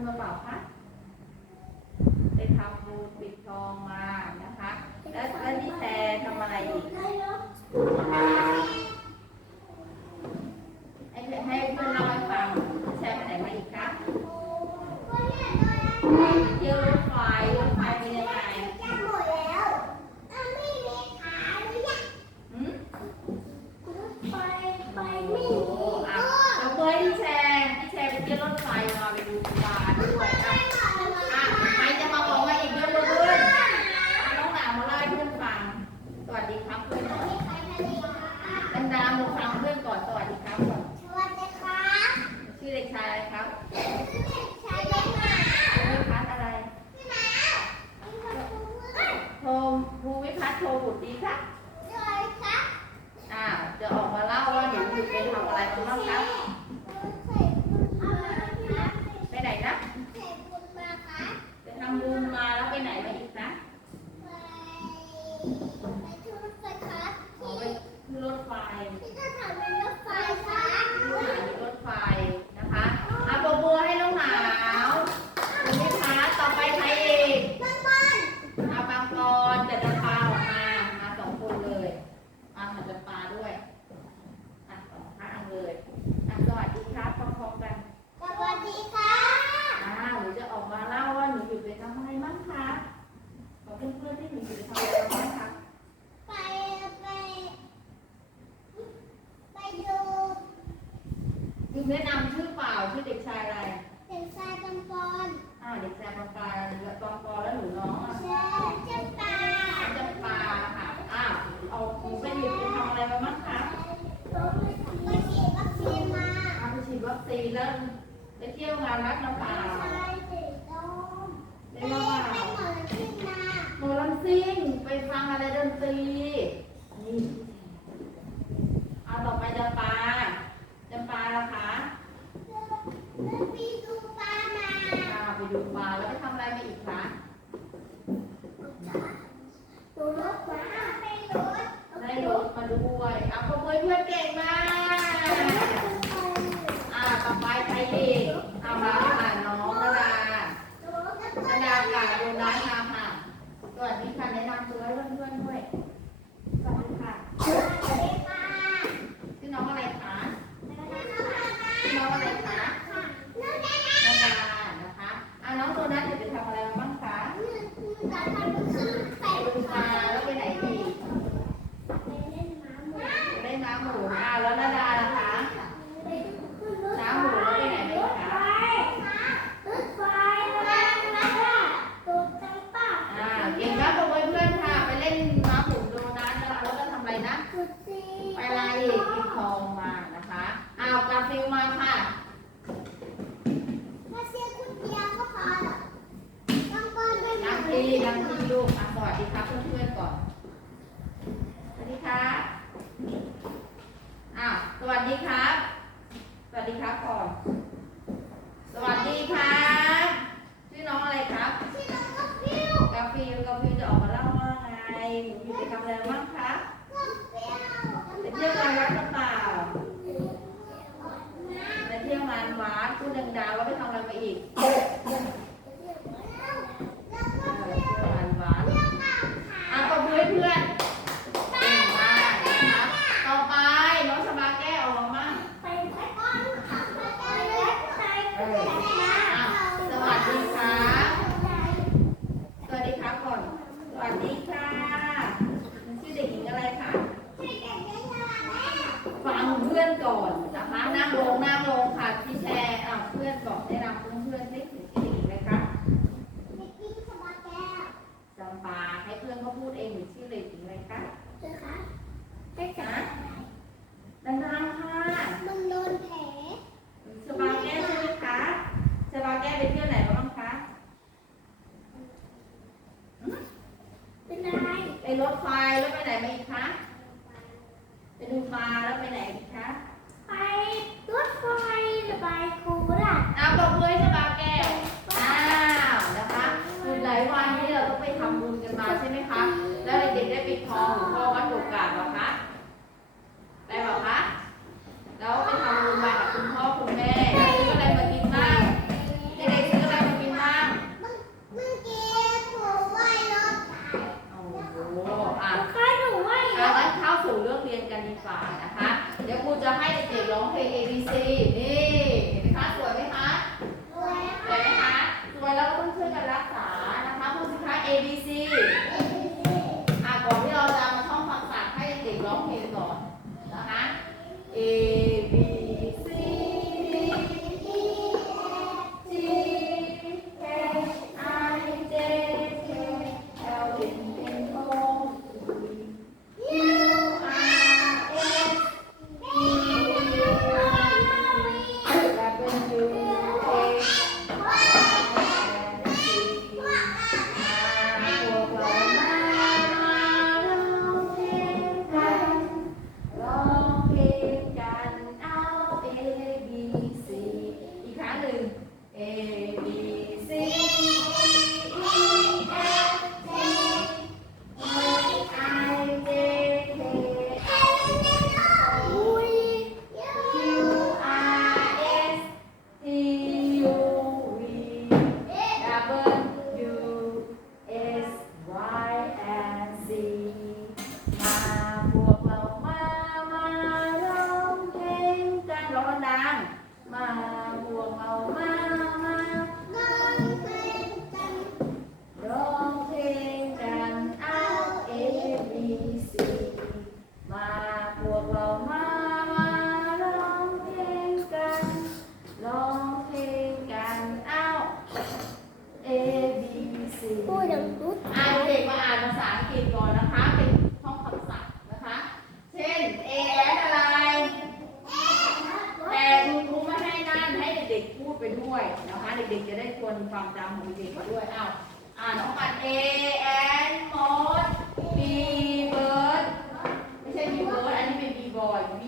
那么，把它。Everywhere. แนะนำชื่อเปล่าชื่อเด็กชายอะไร เด็กชายจำปอนอ่าเด็กชายจองปาหรือปอนแล้วหนูน้องอะเชื่อจำปาจำปาค่ะอ้าวเอาหนูไปหยิบไปทำอะไรมาบ้างคะไปฉีดวัคซีนมาอ้าไปฉีดวัคซีนแล้วไปเที่ยวงานรักน้ำเปล่าใช่สีดำไปไปหมอลำซิ่งมาหมอลำซิ่งไปฟังอะไรดนตรี ไปดูปลาแล้วไปทำอะไรมาอีกคะ ดีครับเพื่อนๆก่อน สวัสดีครับอ้าวสวัสดีครับ สวัสดีครับก่อน สวัสดีครับชื่อน้องอะไรครับ ชื่อน้องกาฟิวกาฟิวกาฟิวจะออกมาเล่าว่าไงมีกิจกรรมอะไรบ้าง อนก่อนนะคะนั่งลงนั่งลงค่ะพี่แชร์เพื่อนบอกได้ A B C vàng mà mùa màu ma ma. Đón thêm trăng đón thêm trăng áo abc mà mùa màu ma ma. Đón thêm trăng đón thêm trăng áo abc พูดดังตุ๊ด อ่านเด็กมาอ่านภาษาอังกฤษก่อนนะคะ เด็กๆจะได้ควรความจำของเด็กมาด้วยอ้าวอ่านออกมา A and mode B bird ไม่ใช่ B bird อันนี้เป็น B boy B